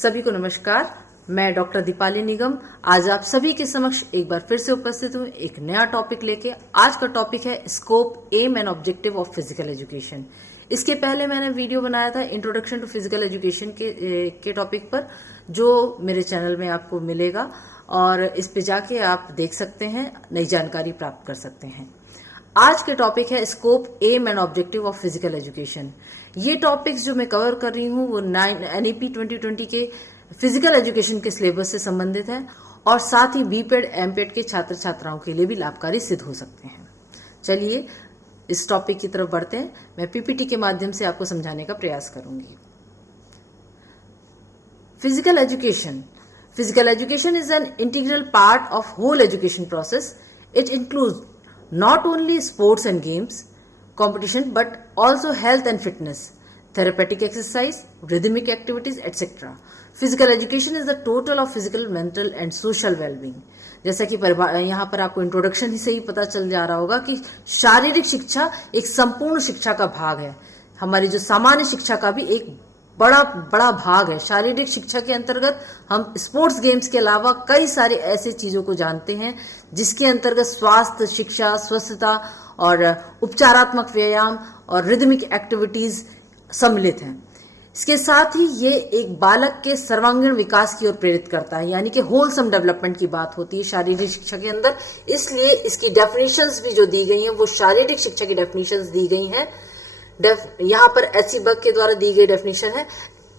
सभी को नमस्कार। मैं डॉक्टर दीपाली निगम आज आप सभी के समक्ष एक बार फिर से उपस्थित हूँ एक नया टॉपिक लेके। आज का टॉपिक है scope, aim and objective of physical education. इसके पहले मैंने वीडियो बनाया था इंट्रोडक्शन टू फिजिकल एजुकेशन के टॉपिक पर, जो मेरे चैनल में आपको मिलेगा और इस पे जाके आप देख सकते हैं, नई जानकारी प्राप्त कर सकते हैं। आज के टॉपिक है scope, aim and objective of physical education. ये टॉपिक्स जो मैं कवर कर रही हूँ वो NEP 2020 के फिजिकल एजुकेशन के सिलेबस से संबंधित है और साथ ही बीपेड एमपेड के छात्र छात्राओं के लिए भी लाभकारी सिद्ध हो सकते हैं। चलिए इस टॉपिक की तरफ बढ़ते हैं। मैं पीपीटी के माध्यम से आपको समझाने का प्रयास करूंगी। Physical education is an integral part of whole education process. It includes not only sports and games, competition, but also health and fitness, therapeutic exercise, rhythmic activities, etc. Physical education is the total of physical, mental and social well-being. जैसा कि यहाँ पर आपको introduction ही से ही पता चल जा रहा होगा कि शारीरिक शिक्षा एक संपूर्ण शिक्षा का भाग है। हमारी जो सामान्य शिक्षा का भी एक बड़ा भाग है। शारीरिक शिक्षा के अंतर्गत हम स्पोर्ट्स गेम्स के अलावा कई सारे ऐसे चीजों को जानते हैं जिसके अंतर्गत स्वास्थ्य शिक्षा, स्वस्थता और उपचारात्मक व्यायाम और रिदमिक एक्टिविटीज सम्मिलित हैं। इसके साथ ही ये एक बालक के सर्वांगीण विकास की ओर प्रेरित करता है, यानी कि होलसम डेवलपमेंट की बात होती है शारीरिक शिक्षा के अंदर। इसलिए इसकी डेफिनेशंस भी जो दी गई हैं वो शारीरिक शिक्षा की डेफिनेशंस दी गई हैं। यहाँ पर एच सी बर्ग के द्वारा दी गई डेफिनेशन है।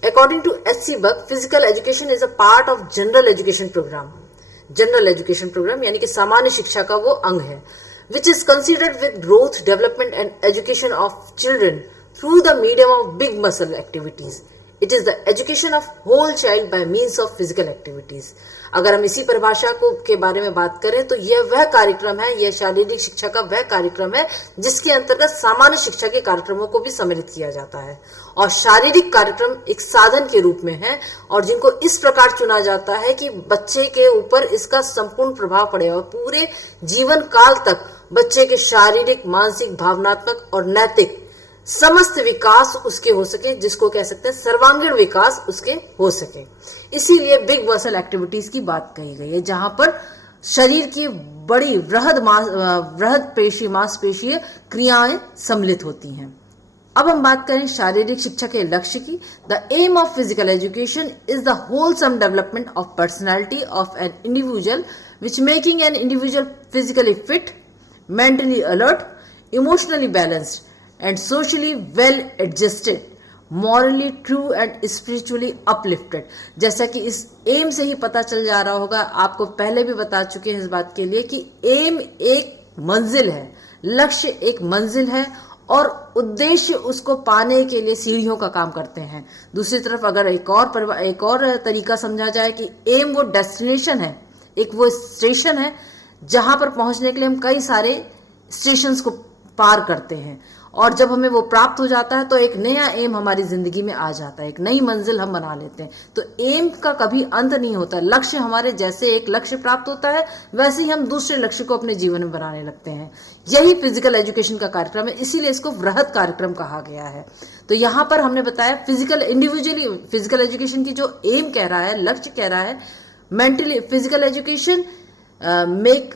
According to H C Berg, physical education is a part of general education programme यानी कि सामान्य शिक्षा का वो अंग है, which is considered with growth, development and education of children through the medium of big muscle activities. It is the education of whole child by means of physical activities. अगर हम इसी परिभाषा के बारे में बात करें तो यह वह कार्यक्रम है, यह शारीरिक शिक्षा का वह कार्यक्रम है जिसके अंतर्गत सामान्य शिक्षा के कार्यक्रमों को भी सम्मिलित किया जाता है। और शारीरिक कार्यक्रम एक साधन के रूप में है और जिनको इस प्रकार चुना जाता है कि बच्चे के ऊपर इसका संपूर्ण प्रभाव पड़े और पूरे जीवन काल तक बच्चे के शारीरिक, मानसिक, भावनात्मक और नैतिक समस्त विकास उसके हो सके, जिसको कह सकते हैं सर्वांगीण विकास उसके हो सके। इसीलिए बिग मसल एक्टिविटीज की बात कही गई है, जहां पर शरीर की बड़ी वृहद पेशी, मांसपेशीय क्रियाएं सम्मिलित होती हैं। अब हम बात करें शारीरिक शिक्षा के लक्ष्य की। The aim of physical education is the wholesome development of personality of an individual, which making an individual physically fit, mentally alert, emotionally balanced and socially well adjusted, morally true and spiritually uplifted। जैसा कि इस M से ही पता चल जा रहा होगा, आपको पहले भी बता चुके हैं इस बात के लिए कि एम एक मंजिल है, लक्ष्य एक मंजिल है और उद्देश्य उसको पाने के लिए सीढ़ियों का काम करते हैं। दूसरी तरफ अगर एक और तरीका समझा जाए कि एम वो डेस्टिनेशन है, एक वो स्टेशन है जहां पर पहुंचने के लिए हम कई सारे स्टेशंस को पार करते हैं और जब हमें वो प्राप्त हो जाता है तो एक नया एम हमारी जिंदगी में आ जाता है, एक नई मंजिल हम बना लेते हैं। तो एम का कभी अंत नहीं होता। लक्ष्य हमारे जैसे एक लक्ष्य प्राप्त होता है वैसे ही हम दूसरे लक्ष्य को अपने जीवन में बनाने लगते हैं। यही फिजिकल एजुकेशन का कार्यक्रम है, इसीलिए इसको वृहद कार्यक्रम कहा गया है। तो यहाँ पर हमने बताया फिजिकल एजुकेशन की जो एम कह रहा है, लक्ष्य कह रहा है, mentally physical education make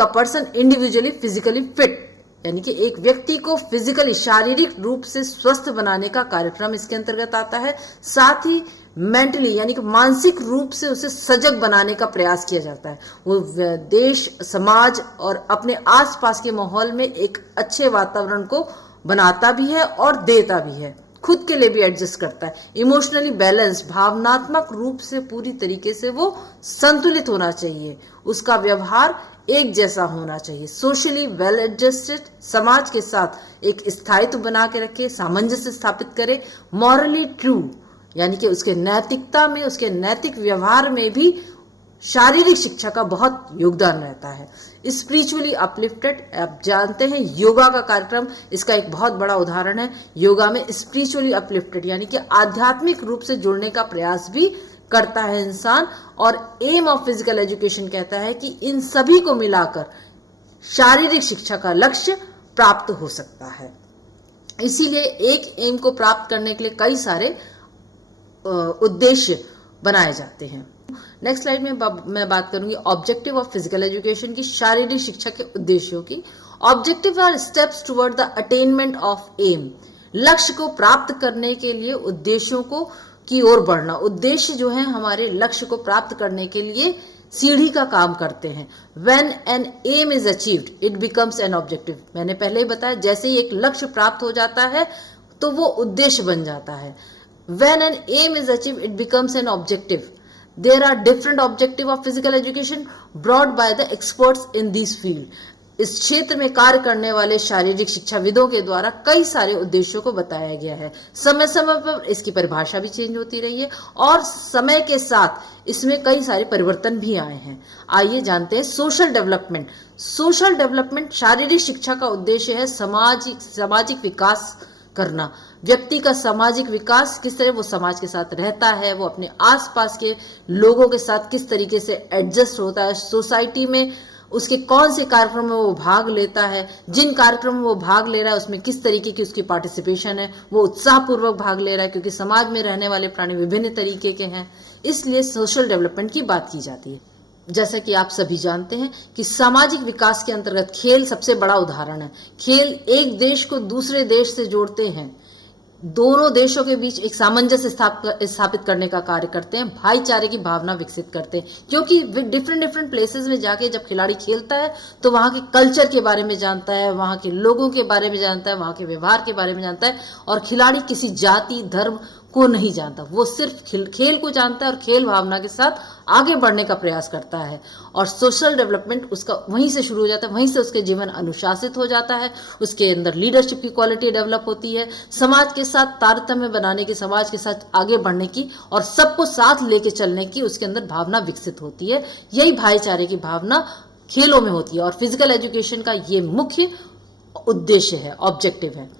a person individually physically fit, यानी कि एक व्यक्ति को फिजिकली, शारीरिक रूप से स्वस्थ बनाने का कार्यक्रम इसके अंतर्गत आता है। साथ ही मेंटली यानी कि मानसिक रूप से उसे सजग बनाने का प्रयास किया जाता है। वो देश, समाज और अपने आसपास के माहौल में एक अच्छे वातावरण को बनाता भी है और देता भी है, खुद के लिए भी एडजस्ट करता है। इमोशनली बैलेंस, भावनात्मक रूप से पूरी तरीके से वो संतुलित होना चाहिए, उसका व्यवहार एक जैसा होना चाहिए। सोशली वेल एडजस्टेड, समाज के साथ एक स्थायित्व बना के रखे, सामंजस्य स्थापित करे। मॉरली ट्रू यानी कि उसके नैतिकता में, उसके नैतिक व्यवहार में भी शारीरिक शिक्षा का बहुत योगदान रहता है। स्पिरिचुअली अपलिफ्टेड, आप जानते हैं योगा का कार्यक्रम इसका एक बहुत बड़ा उदाहरण है। योगा में स्पिरिचुअली अपलिफ्टेड यानी कि आध्यात्मिक रूप से जुड़ने का प्रयास भी करता है इंसान। और एम ऑफ फिजिकल एजुकेशन कहता है कि इन सभी को मिलाकर शारीरिक शिक्षा का लक्ष्य प्राप्त हो सकता है। इसीलिए एक एम को प्राप्त करने के लिए कई सारे उद्देश्य बनाए जाते हैं। नेक्स्ट स्लाइड में मैं बात करूंगी ऑब्जेक्टिव ऑफ फिजिकल एजुकेशन की, शारीरिक शिक्षा के उद्देश्यों की। Objective are steps toward the attainment of aim, लक्ष्य को प्राप्त करने के लिए उद्देश्यों को की ओर बढ़ना। उद्देश्य जो है हमारे लक्ष्य को प्राप्त करने के लिए सीढ़ी का काम करते हैं। When an aim is achieved, it becomes an objective। मैंने पहले ही बताया, जैसे ही एक लक्ष्य प्राप्त हो जाता है तो वो उद्देश्य बन जाता है। When an aim is achieved, it becomes an objective। There are different objectives of physical education brought by the experts in this field। इस क्षेत्र में कार्य करने वाले शारीरिक शिक्षाविदों के द्वारा कई सारे उद्देश्यों को बताया गया है। समय समय पर इसकी परिभाषा भी चेंज होती रही है और समय के साथ इसमें कई सारे परिवर्तन भी आए हैं। आइए जानते हैं सोशल डेवलपमेंट। सोशल डेवलपमेंट शारीरिक शिक्षा का उद्देश्य है सामाजिक विकास करना। व्यक्ति का सामाजिक विकास, किस तरह वो समाज के साथ रहता है, वो अपने आसपास के लोगों के साथ किस तरीके से एडजस्ट होता है, सोसाइटी में उसके कौन से कार्यक्रम में वो भाग लेता है, जिन कार्यक्रम में वो भाग ले रहा है उसमें किस तरीके की उसकी पार्टिसिपेशन है, वो उत्साहपूर्वक भाग ले रहा है, क्योंकि समाज में रहने वाले प्राणी विभिन्न तरीके के हैं, इसलिए सोशल डेवलपमेंट की बात की जाती है। जैसा कि आप सभी जानते हैं कि सामाजिक विकास के अंतर्गत खेल सबसे बड़ा उदाहरण है। खेल एक देश को दूसरे देश से जोड़ते हैं, दोनों देशों के बीच एक सामंजस्य स्थापित करने का कार्य करते हैं, भाईचारे की भावना विकसित करते हैं, क्योंकि डिफरेंट प्लेसेस में जाके जब खिलाड़ी खेलता है तो वहां के कल्चर के बारे में जानता है, वहां के लोगों के बारे में जानता है, वहां के व्यवहार के बारे में जानता है। और खिलाड़ी किसी जाति धर्म को नहीं जानता, वो सिर्फ खेल को जानता है और खेल भावना के साथ आगे बढ़ने का प्रयास करता है। और सोशल डेवलपमेंट उसका वहीं से शुरू हो जाता है, वहीं से उसके जीवन अनुशासित हो जाता है, उसके अंदर लीडरशिप की क्वालिटी डेवलप होती है, समाज के साथ तारतम्य बनाने की, समाज के साथ आगे बढ़ने की और सबको साथ लेके चलने की उसके अंदर भावना विकसित होती है। यही भाईचारे की भावना खेलों में होती है और फिजिकल एजुकेशन का ये मुख्य उद्देश्य है, ऑब्जेक्टिव है।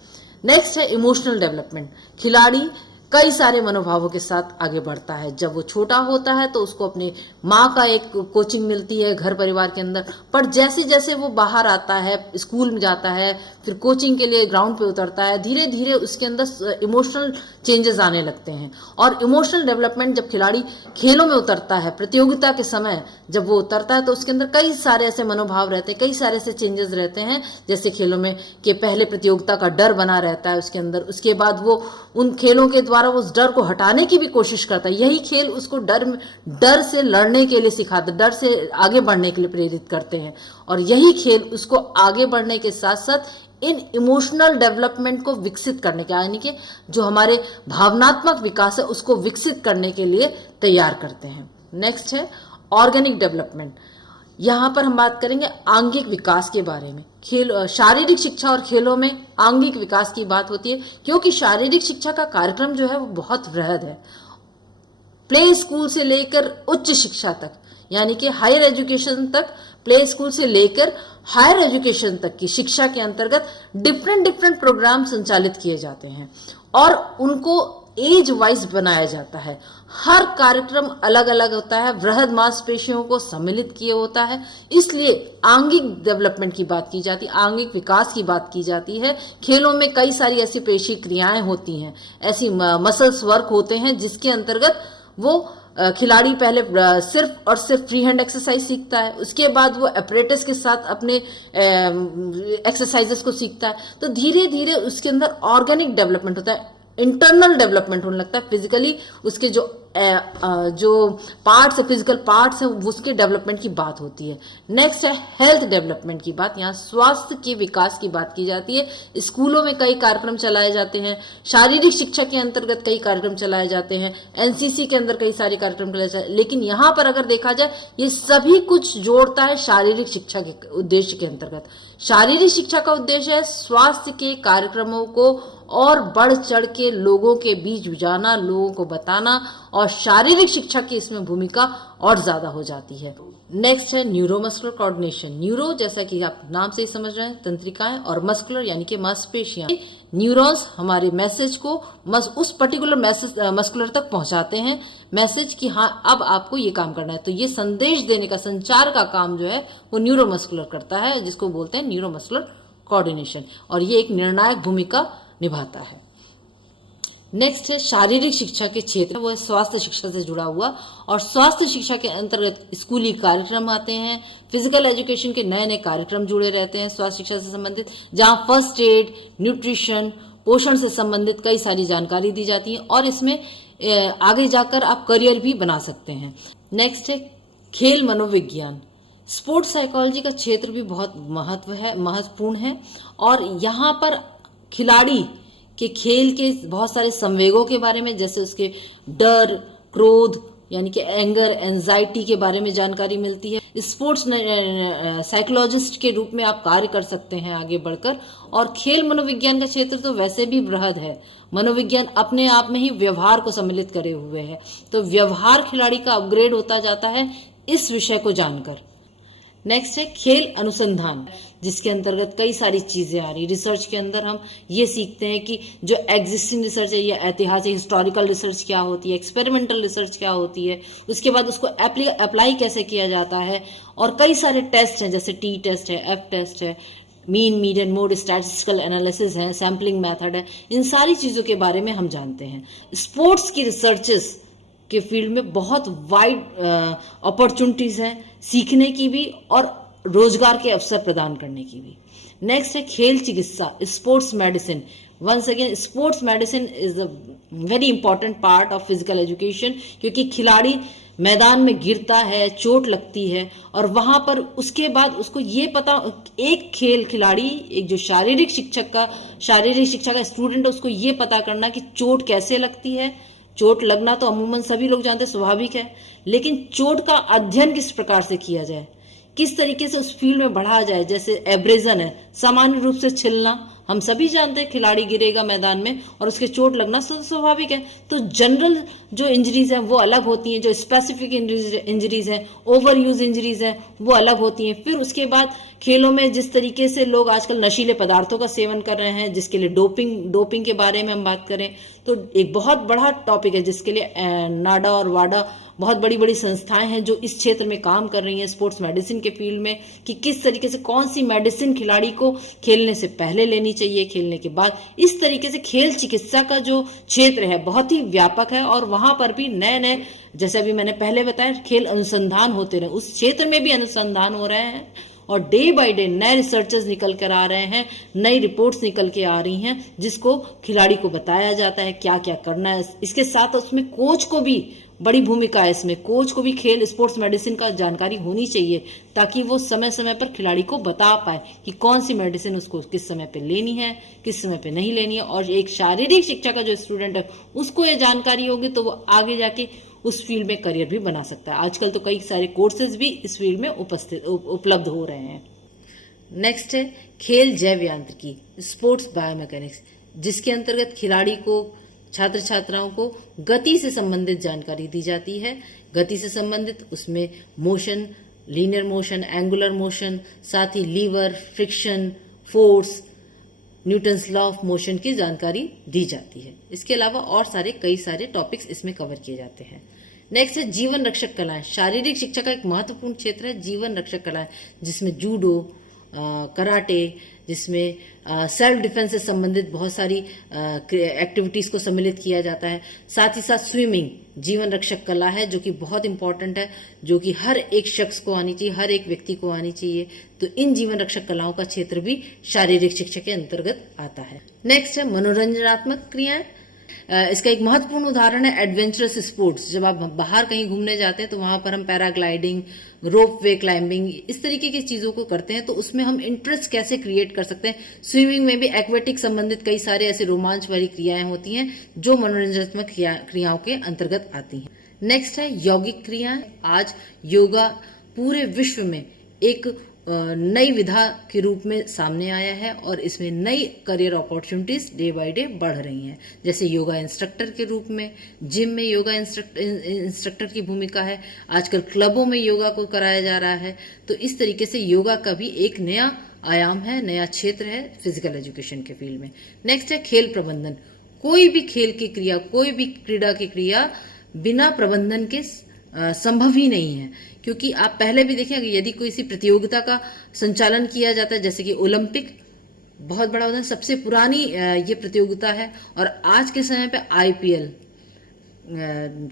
नेक्स्ट है इमोशनल डेवलपमेंट। खिलाड़ी कई सारे मनोभावों के साथ आगे बढ़ता है। जब वो छोटा होता है तो उसको अपने माँ का एक कोचिंग मिलती है घर परिवार के अंदर, पर जैसे जैसे वो बाहर आता है, स्कूल में जाता है, फिर कोचिंग के लिए ग्राउंड पे उतरता है, धीरे धीरे उसके अंदर इमोशनल चेंजेस आने लगते हैं। और इमोशनल डेवलपमेंट जब खिलाड़ी खेलों में उतरता है, प्रतियोगिता के समय जब वो उतरता है तो उसके अंदर कई सारे ऐसे मनोभाव रहते हैं, कई सारे ऐसे चेंजेस रहते हैं, जैसे खेलों में के पहले प्रतियोगिता का डर बना रहता है उसके अंदर, उसके बाद वो उन खेलों के द्वारा वो उस डर को हटाने की भी कोशिश करता है। यही खेल उसको डर से लड़ने के लिए सिखाते, डर से आगे बढ़ने के लिए प्रेरित करते हैं। और यही खेल उसको आगे बढ़ने के साथ साथ इन इमोशनल डेवलपमेंट को विकसित करने के, यानी कि जो हमारे भावनात्मक विकास है उसको विकसित करने के लिए तैयार करते हैं। नेक्स्ट है ऑर्गेनिक डेवलपमेंट। यहाँ पर हम बात करेंगे आंगिक विकास के बारे में। शारीरिक शिक्षा और खेलों में आंगिक विकास की बात होती है, क्योंकि शारीरिक शिक्षा का कार्यक्रम जो है वो बहुत वृहद है। प्ले स्कूल से लेकर उच्च शिक्षा तक, यानी कि हायर एजुकेशन तक, प्ले स्कूल से लेकर हायर एजुकेशन तक की शिक्षा के अंतर्गत डिफरेंट प्रोग्राम संचालित किए जाते हैं और उनको एज वाइज बनाया जाता है। हर कार्यक्रम अलग अलग होता है, वृहद मांसपेशियों को सम्मिलित किए होता है, इसलिए आंगिक डेवलपमेंट की बात की जाती है, आंगिक विकास की बात की जाती है। खेलों में कई सारी ऐसी पेशी क्रियाएं होती हैं, ऐसी मसल्स वर्क होते हैं जिसके अंतर्गत वो खिलाड़ी पहले सिर्फ और सिर्फ फ्री हैंड एक्सरसाइज सीखता है, उसके बाद वो अपरेटस के साथ अपने एक्सरसाइजेस को सीखता है। तो धीरे धीरे उसके अंदर ऑर्गेनिक डेवलपमेंट होता है, इंटरनल डेवलपमेंट होने लगता है। फिजिकली उसके जो पार्ट्स है, फिजिकल पार्ट्स है, उसके डेवलपमेंट की बात होती है। नेक्स्ट है हेल्थ डेवलपमेंट की बात। यहाँ स्वास्थ्य के विकास की बात की जाती है। स्कूलों में कई कार्यक्रम चलाए जाते हैं, शारीरिक शिक्षा के अंतर्गत कई कार्यक्रम चलाए जाते हैं, एनसीसी के अंदर कई सारे कार्यक्रम चलाए जाते हैं, लेकिन यहाँ पर अगर देखा जाए ये सभी कुछ जोड़ता है शारीरिक शिक्षा के उद्देश्य के अंतर्गत। शारीरिक शिक्षा का उद्देश्य है स्वास्थ्य के कार्यक्रमों को और बढ़ चढ़ के लोगों के बीच जाना, लोगों को बताना, और शारीरिक शिक्षा की इसमें भूमिका और ज्यादा हो जाती है। नेक्स्ट है न्यूरोमस्कुलर कोऑर्डिनेशन। न्यूरो जैसा कि आप नाम से ही समझ रहे हैं, तंत्रिकाएं, और मस्कुलर यानी कि मांसपेशियां। न्यूरॉन्स हमारे मैसेज को उस पर्टिकुलर मैसेज मस्कुलर तक पहुंचाते हैं, मैसेज कि हाँ अब आपको ये काम करना है। तो ये संदेश देने का, संचार का काम जो है वो न्यूरोमस्कुलर करता है, जिसको बोलते हैं न्यूरोमस्कुलर कोऑर्डिनेशन, और ये एक निर्णायक भूमिका निभाता है। नेक्स्ट है शारीरिक शिक्षा के क्षेत्र, वो है स्वास्थ्य शिक्षा से जुड़ा हुआ, और स्वास्थ्य शिक्षा के अंतर्गत स्कूली कार्यक्रम आते हैं, फिजिकल एजुकेशन के नए नए कार्यक्रम जुड़े रहते हैं स्वास्थ्य शिक्षा से संबंधित, जहां फर्स्ट एड, न्यूट्रिशन, पोषण से संबंधित कई सारी जानकारी दी जाती है, और इसमें आगे जाकर आप करियर भी बना सकते हैं। नेक्स्ट है खेल मनोविज्ञान। स्पोर्ट्स साइकोलॉजी का क्षेत्र भी बहुत महत्वपूर्ण है, और यहाँ पर खिलाड़ी के खेल के बहुत सारे संवेगों के बारे में, जैसे उसके डर, क्रोध यानी कि एंगर, एंजाइटी के बारे में जानकारी मिलती है। स्पोर्ट्स साइकोलॉजिस्ट के रूप में आप कार्य कर सकते हैं आगे बढ़कर। और खेल मनोविज्ञान का क्षेत्र तो वैसे भी बृहद है। मनोविज्ञान अपने आप में ही व्यवहार को सम्मिलित करे हुए है, तो व्यवहार खिलाड़ी का अपग्रेड होता जाता है इस विषय को जानकर। नेक्स्ट है खेल अनुसंधान, जिसके अंतर्गत कई सारी चीजें आ रही। रिसर्च के अंदर हम ये सीखते हैं कि जो एग्जिस्टिंग रिसर्च है, या ऐतिहासिक हिस्टोरिकल रिसर्च क्या होती है, एक्सपेरिमेंटल रिसर्च क्या होती है, उसके बाद उसको अप्लाई कैसे किया जाता है, और कई सारे टेस्ट हैं, जैसे टी टेस्ट है, एफ टेस्ट है, mean, median, mode, statistical analysis है, सैम्पलिंग मेथड है। इन सारी चीजों के बारे में हम जानते हैं। स्पोर्ट्स की रिसर्चेस के फील्ड में बहुत वाइड अपॉर्चुनिटीज हैं, सीखने की भी और रोजगार के अवसर प्रदान करने की भी। नेक्स्ट है खेल चिकित्सा, sports medicine. Once again sports medicine is a very important part of physical education, क्योंकि खिलाड़ी मैदान में गिरता है, चोट लगती है, और वहां पर उसके बाद उसको ये पता, एक खेल खिलाड़ी, एक जो शारीरिक शिक्षा का स्टूडेंट है, उसको ये पता करना कि चोट कैसे लगती है। चोट लगना तो अमूमन सभी लोग जानते हैं, स्वाभाविक है, लेकिन चोट का अध्ययन किस प्रकार से किया जाए, किस तरीके से उस फील्ड में बढ़ा जाए। जैसे एब्रेजन है, सामान्य रूप से छिलना, हम सभी जानते हैं खिलाड़ी गिरेगा मैदान में और उसके चोट लगना स्वाभाविक है। तो जनरल जो इंजरीज हैं वो अलग होती हैं, जो स्पेसिफिक इंजरीज हैं, ओवर यूज इंजरीज हैं, वो अलग होती हैं। फिर उसके बाद खेलों में जिस तरीके से लोग आजकल नशीले पदार्थों का सेवन कर रहे हैं, जिसके लिए डोपिंग के बारे में हम बात करें तो एक बहुत बड़ा टॉपिक है, जिसके लिए नाडा और वाडा बहुत बड़ी बड़ी संस्थाएं हैं जो इस क्षेत्र में काम कर रही हैं स्पोर्ट्स मेडिसिन के फील्ड में, कि किस तरीके से कौन सी मेडिसिन खिलाड़ी को खेलने से पहले लेनी चाहिए, खेलने के बाद। इस तरीके से खेल चिकित्सा का जो क्षेत्र है बहुत ही व्यापक है, और वहां पर भी नए नए, जैसे अभी मैंने पहले बताया, खेल अनुसंधान होते रहे, उस क्षेत्र में भी अनुसंधान हो रहे हैं, और डे बाय डे नए रिसर्चर्स निकल कर आ रहे हैं, नई रिपोर्ट्स निकल के आ रही हैं, जिसको खिलाड़ी को बताया जाता है क्या क्या करना है। इसके साथ उसमें कोच को भी बड़ी भूमिका है, इसमें कोच को भी खेल स्पोर्ट्स मेडिसिन का जानकारी होनी चाहिए, ताकि वो समय समय पर खिलाड़ी को बता पाए कि कौन सी मेडिसिन उसको किस समय पे लेनी है, किस समय पे नहीं लेनी है। और एक शारीरिक शिक्षा का जो स्टूडेंट है उसको ये जानकारी होगी तो वो आगे जाके उस फील्ड में करियर भी बना सकता है। आजकल तो कई सारे कोर्सेज भी इस फील्ड में उपलब्ध हो रहे हैं। नेक्स्ट है खेल जैव यांत्रिकी, स्पोर्ट्स बायोमैकेनिक्स, जिसके अंतर्गत खिलाड़ी को, छात्र छात्राओं को गति से संबंधित जानकारी दी जाती है। गति से संबंधित उसमें motion, linear motion, angular motion, साथ ही lever, friction, force, Newton's law of motion की जानकारी दी जाती है। इसके अलावा और कई सारे टॉपिक्स इसमें कवर किए जाते हैं। नेक्स्ट है जीवन रक्षक कलाएं। शारीरिक शिक्षा का एक महत्वपूर्ण क्षेत्र है जीवन रक्षक कलाएं, जिसमें जूडो, कराटे, जिसमें सेल्फ डिफेंस से संबंधित बहुत सारी एक्टिविटीज को सम्मिलित किया जाता है। साथ ही साथ स्विमिंग जीवन रक्षक कला है, जो कि बहुत इंपॉर्टेंट है, जो कि हर एक शख्स को आनी चाहिए, हर एक व्यक्ति को आनी चाहिए। तो इन जीवन रक्षक कलाओं का क्षेत्र भी शारीरिक शिक्षा के अंतर्गत आता है। नेक्स्ट है मनोरंजनात्मक क्रियाएं। इसका एक महत्वपूर्ण उदाहरण है एडवेंचरस स्पोर्ट्स। जब आप बाहर कहीं घूमने जाते हैं तो वहां पर हम पैराग्लाइडिंग, रोप वे क्लाइंबिंग, इस तरीके की चीजों को करते हैं, तो उसमें हम इंटरेस्ट कैसे क्रिएट कर सकते हैं। स्विमिंग में भी एक्वेटिक संबंधित कई सारे ऐसे रोमांच वाली क्रियाएं होती हैं जो मनोरंजनात्मक क्रियाओं के अंतर्गत आती हैं। नेक्स्ट है यौगिक क्रियाएं। आज योगा पूरे विश्व में एक नई विधा के रूप में सामने आया है, और इसमें नई career opportunities day by day बढ़ रही हैं। जैसे योगा इंस्ट्रक्टर के रूप में, जिम में योगा इंस्ट्रक्टर की भूमिका है, आजकल क्लबों में योगा को कराया जा रहा है। तो इस तरीके से योगा का भी एक नया आयाम है, नया क्षेत्र है फिजिकल एजुकेशन के फील्ड में। नेक्स्ट है खेल प्रबंधन। कोई भी खेल की क्रिया, कोई भी क्रीड़ा की क्रिया बिना प्रबंधन के संभव ही नहीं है, क्योंकि आप पहले भी देखें, यदि कोई सी प्रतियोगिता का संचालन किया जाता है, जैसे कि ओलंपिक, बहुत बड़ा उदाहरण, सबसे पुरानी ये प्रतियोगिता है। और आज के समय पे IPL,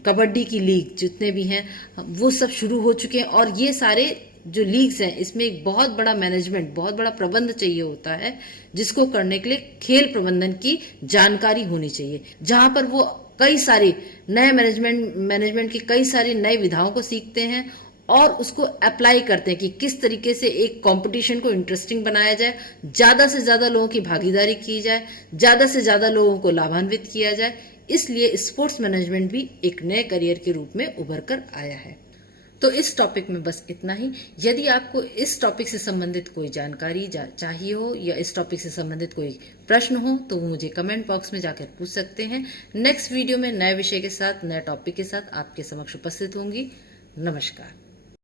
कबड्डी की लीग जितने भी हैं वो सब शुरू हो चुके हैं। और ये सारे जो लीग्स हैं इसमें एक बहुत बड़ा मैनेजमेंट, बहुत बड़ा प्रबंध चाहिए होता है, जिसको करने के लिए खेल प्रबंधन की जानकारी होनी चाहिए, जहां पर वो कई सारे नए मैनेजमेंट की कई सारी नई विधाओं को सीखते हैं और उसको अप्लाई करते हैं कि किस तरीके से एक कंपटीशन को इंटरेस्टिंग बनाया जाए, ज्यादा से ज्यादा लोगों की भागीदारी की जाए, ज्यादा से ज्यादा लोगों को लाभान्वित किया जाए। इसलिए स्पोर्ट्स मैनेजमेंट भी एक नए करियर के रूप में उभर कर आया है। तो इस टॉपिक में बस इतना ही। यदि आपको इस टॉपिक से संबंधित कोई जानकारी चाहिए हो या इस टॉपिक से संबंधित कोई प्रश्न हो तो वो मुझे कमेंट बॉक्स में जाकर पूछ सकते हैं। नेक्स्ट वीडियो में नए विषय के साथ, नए टॉपिक के साथ आपके समक्ष उपस्थित होंगी। नमस्कार।